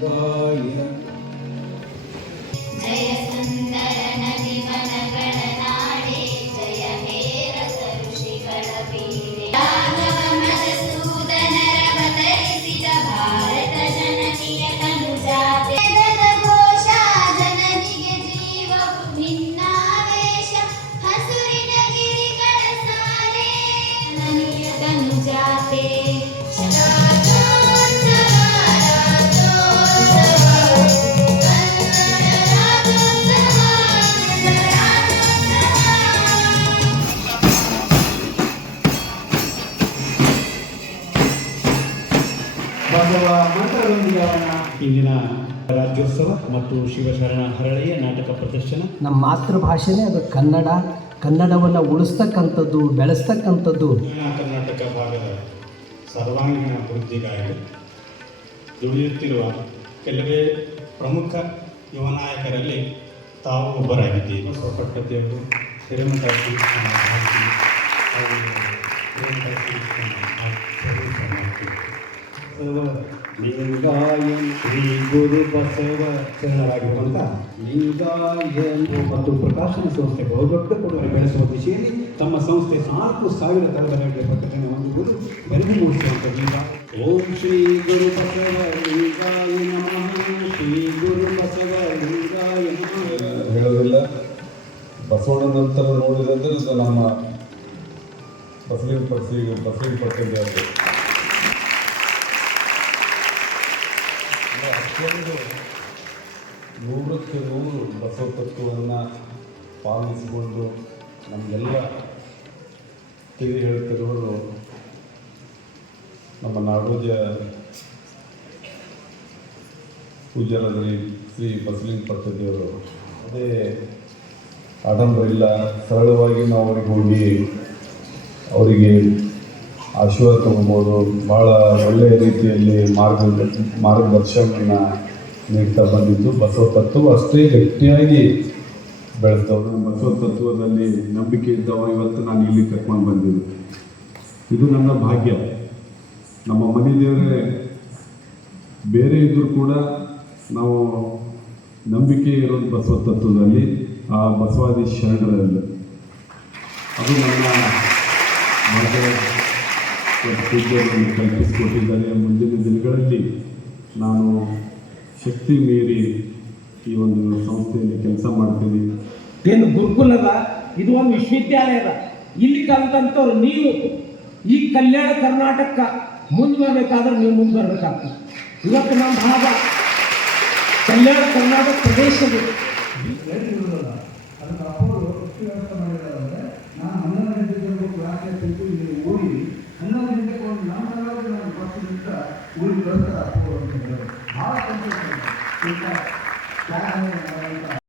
जय सुंदर नदी वनगण नाडे जय हे रस ऋषिगण पीरे राघव मधुसूदन रवतरिसित भारत जननीय तनुजाते वेदದ ಘೋಷ ಜನನಿಗೆ ಜೀವ ಭಿನ್ನಾವೇಶ ಹಸುರಿನ ಗಿರಿಗಳ ಸಾಲೆ ಜನನಿಯ ತನುಜಾತೆ ಬಸವ ಮಂತ್ರದೊಂದಿಗೆ ಇಂದಿನ ರಾಜ್ಯೋತ್ಸವ ಮತ್ತು ಶಿವಶರಣ ಹರಳೆಯ ನಾಟಕ ಪ್ರದರ್ಶನ. ನಮ್ಮ ಮಾತೃಭಾಷೆನೇ ಅದು ಕನ್ನಡ. ಕನ್ನಡವನ್ನು ಉಳಿಸ್ತಕ್ಕಂಥದ್ದು, ಬೆಳೆಸ್ತಕ್ಕಂಥದ್ದು. ಕರ್ನಾಟಕ ಭಾಗದ ಸರ್ವಾಂಗೀಣ ಅಭಿವೃದ್ಧಿಗಾಗಿ ದುಡಿಯುತ್ತಿರುವ ಕೆಲವೇ ಪ್ರಮುಖ ಯುವ ನಾಯಕರಲ್ಲಿ ತಾವು ಒಬ್ಬರಾಗಿದ್ದೀರಿ. ಸ್ವಪಟ್ಟತೆಯವರು ಹಿರೇಮಠ ಶ್ರೀಕೃಷ್ಣ ಲಿಂಗಾಯನ್ ಶ್ರೀ ಗುರು ಬಸವ ಶರಣರಾಗಿರುವಂಥ ಲಿಂಗಾಯನ್ ಮತ್ತು ಪ್ರಕಾಶನ ಸಂಸ್ಥೆ ಬಹುದೊಡ್ಡ ಕೊಡುಗೆ ಬೆಳೆಸುವ ದಿಶೆಯಲ್ಲಿ ತಮ್ಮ ಸಂಸ್ಥೆ 4,000 ತರಗತಿಗಳ ಪ್ರಕಟಣೆ ಹೊಂದುವುದು ಬೆರಗು ಮೂಡಿಸುವಂಥ ಗೀತ. ಓಂ ಶ್ರೀ ಗುರು ಬಸವ ಲಿಂಗಾಯ ನಮಃ, ಶ್ರೀ ಗುರು ಬಸವ ಲಿಂಗಾಯ ನಮಃ. ಹೇಳೋದಿಲ್ಲ. ಬಸವಣ್ಣ ನಂತರ ನೋಡಿದಂದ್ರೆ ಅದು ನಮ್ಮ ಬಸಲಿಂಗ ಪಟ್ಟಿದ್ದಾರೆ. ಅಷ್ಟೊಂದು 100ಕ್ಕೆ 100 ಬಸವ ತತ್ವವನ್ನು ಪಾಲಿಸಿಕೊಂಡು ನಮಗೆಲ್ಲ ತಿಳಿ ಹೇಳ್ತಿರೋರು ನಮ್ಮ ನಾಡೋಜ ಪೂಜ್ಯರಾದ ಶ್ರೀ ಬಸಲಿಂಗ ಪಟ್ಟದೇವರು. ಅದೇ ಆಡಂಬರ ಇಲ್ಲ, ಸರಳವಾಗಿ ನಾವು ಅವ್ರಿಗೆ ಹೋಗಿ ಅವರಿಗೆ ಆಶೀರ್ವಾದ ತಗೋಬೋದು. ಭಾಳ ಒಳ್ಳೆಯ ರೀತಿಯಲ್ಲಿ ಮಾರ್ಗದರ್ಶನವನ್ನು ನೀಡ್ತಾ ಬಂದಿದ್ದು ಬಸವ ತತ್ವ ಅಷ್ಟೇ ಗಟ್ಟಿಯಾಗಿ ಬೆಳೆದವರು. ಬಸವ ತತ್ವದಲ್ಲಿ ನಂಬಿಕೆ ಇದ್ದವ ಇವತ್ತು ನಾನು ಇಲ್ಲಿ ಕರ್ಕೊಂಡು ಬಂದಿದ್ದೆ. ಇದು ನನ್ನ ಭಾಗ್ಯ. ನಮ್ಮ ಮನೆ ದೇವರೇ ಬೇರೆ ಇದ್ದರೂ ಕೂಡ ನಾವು ನಂಬಿಕೆ ಇರೋದು ಬಸವ ತತ್ವದಲ್ಲಿ, ಆ ಬಸವಾದಿ ಶರಣರಲ್ಲಿ. ಅದು ನನ್ನ ಪೂಜ್ಯರನ್ನು ಕಲ್ಪಿಸಿಕೊಟ್ಟಿದ್ದಾರೆ. ಮುಂದಿನ ದಿನಗಳಲ್ಲಿ ನಾನು ಶಕ್ತಿ ಮೀರಿ ಈ ಒಂದು ಸಂಸ್ಥೆಯಲ್ಲಿ ಕೆಲಸ ಮಾಡ್ತೀನಿ. ಏನು ಗುರುಕುಲದ ಇದು ಒಂದು ವಿಶ್ವವಿದ್ಯಾಲಯದ. ಇಲ್ಲಿ ಕಲಿತಂಥವ್ರು ನೀವು ಈ ಕಲ್ಯಾಣ ಕರ್ನಾಟಕ ಮುಂದೆ ಬರಬೇಕಾದ್ರೆ ನೀವು ಮುಂದೆ ಬರಬೇಕಾಗ್ತದೆ. ಇವತ್ತು ನಮ್ಮ ಭಾಗ ಕಲ್ಯಾಣ ಕರ್ನಾಟಕ ಪ್ರದೇಶದ ಅದಕ್ಕೆ ಅಪ್ಪವರು ಎಷ್ಟು ವ್ಯವಸ್ಥೆ ಮಾಡಿದ್ದಾರೆ. ನಾನು 11 ಗಂಟೆಗೆ ಕ್ಲಾಸ್ ಆಯ್ತು, ಇಲ್ಲಿ ಓಡಿ 11 ಗಂಟೆಗೆ ಒಂದು ನಾನು ಬಸ್ಸಿನಿಂದ ಊರಿಗೆ ಬರ್ತಾರೆ ಅಪ್ಪವರು ಅಂತ ಹೇಳಿ ಭಾಳ ಸಂತೋಷ.